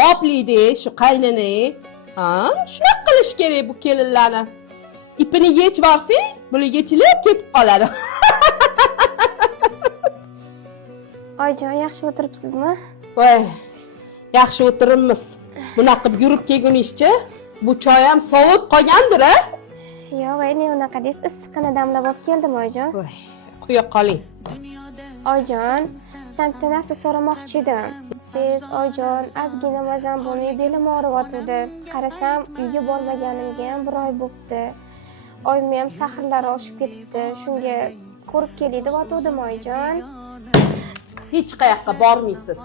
bopliydi shu qaynini. Ha, shunaqa qilish kerak bu kelinlarni. İpini yechib borsang, bular yechilib ketib qoladi. Oyjon, yaxshi o'tiribsizmi? Voy, yaxshi o'tiribmiz. Bunaqa qilib yurib kelguningizcha, bu choy ham sovib qolgandir, a? Yo'q, ne unaqa deysiz, issiqini damlab olib keldim, oyjon. Voy, quya qoling. Oyjon, sizdan bitta narsa so'ramoqchi edim. Siz, oyjon, ozgina mazam bo'lmay belim og'riyotdi. Qarasam, uyga bormaganimga ham 1 oy bo'pti. Oyim ham sahrlari oshib ketibdi. Shunga ko'rib kelay deb o'tdim, oyjon. Hech qayoqqa bormaysiz.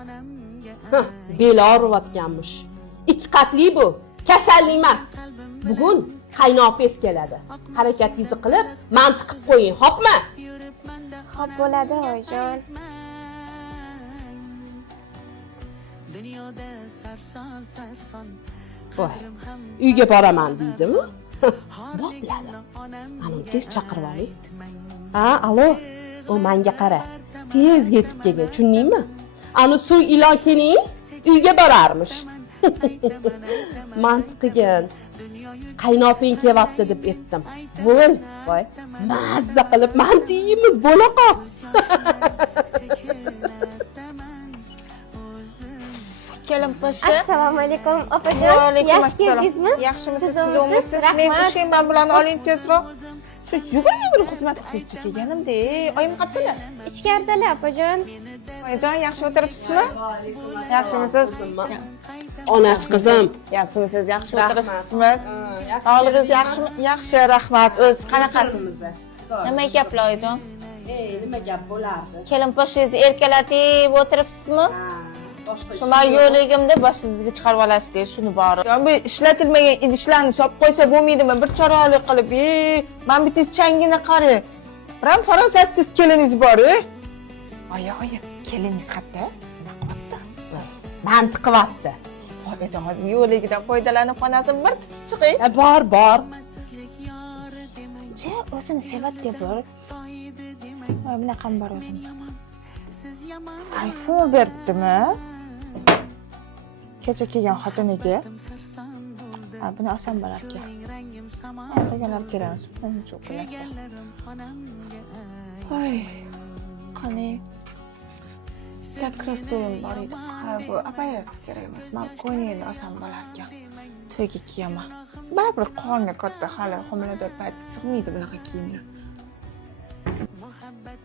Beli og'riyotganmish. 2 qatli bu, kasallik emas. Bugun qaynopingiz keladi. Harakatingizni qilib, mantiq qilib qo'ying, xo'pmi? Xo'p bo'ladi, oyjon. Voy, uyga boraman deydimi? Bopladi. Ana tez chaqirib oling. Ha, alo. O menga qara. Tez yetib kelgan, tushundingmi? Ana suv ilon keling, uyga borarmish. Mantiqigan. Qaynoping kelyapti deb aytdim. Bo'l, voy, mazza qilib mant yeymiz, bo'la qol. Kelin po'shi. Assalomu alaykum, opajon. Yaxshi keldingizmi? Yaxshimisiz, siz o'misiz? Men ishim bilan bularni oling tezroq. Shu yugurib xizmat qilishga kelganimda, oyim qayerdalar? Ichkaridalar, opajon. Oyijon, yaxshi o'tiribsizmi? Yaxshimisiz? Onash qizim. Yaxshimisiz? Yaxshi o'tiribsizmi? Sog'lig'ingiz yaxshimi? Yaxshi, rahmat. O'z qanaqasiz? Nima gaplar, oyijon? Nima gap bo'lardi? Kelin poshingizni erkalatib o'tiribsizmi? Shu men yo'ligimda boshingizga chiqarib olasiz deb shuni bor. Bu ishlatilmagan idishlarni solib qo'ysa bo'lmaydimi? Bir chiroyli qilib, men bitingiz changini qarang. Biram farosatsiz keliningiz bor-ku. Oyi, keliningiz qayerda? Nima qilyapti? Mantiq qilyapti. Oyijon, yo'ligidan foydalanib xonasini bir tutib chiqing. Bor. O'zini sevadi bir. Voy, bunaqa bor o'zim. iPhone berdimi? Kecha kelgan xotiniga. Ha, buni olsam bo'larkan. Qolganlar kelamiz. Buni cho'qilasa. Voy, qani. Tak rastoyim bor edi. Ha, bu apayas kerak emas. Men ko'ngilni olsam bo'larkan. To'yga kiyaman. Baribir qorni katta hali homilador payti sig'maydi bunaqa kiyimlar.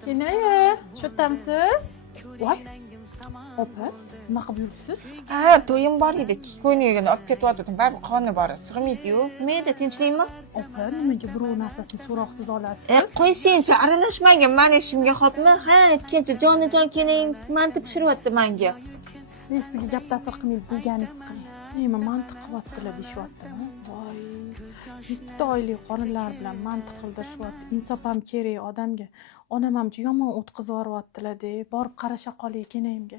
Kenaya, shu yerdamisiz? Voy. Opa, nima qilib yuribsiz? Ha, to'yim bor edi. Ko'ynagini olib ketyaptim. Baribir qorni bor, sig'maydi-yu. Nima edi, tinchlikmi? Opa, nimaga birov narsasini so'roqsiz olasiz? Qo'ysingchi, aralashmagin meni ishimga, xo'pmi? Ha, aytgancha jonajon keling, manti pishiryapti menga. Men sizga gap ta'sir qilmaydi, bilganingizni qiling. Nima mantiq qilyaptilar deyishyaptimi? Voy. 7 oylik qorinlar bilan mantiq qildirishyapti. Insof ham kerak odamga. Onam ham yomon o'tkazib yuboryaptilar-da. Borib qarasha qolay kenayimga.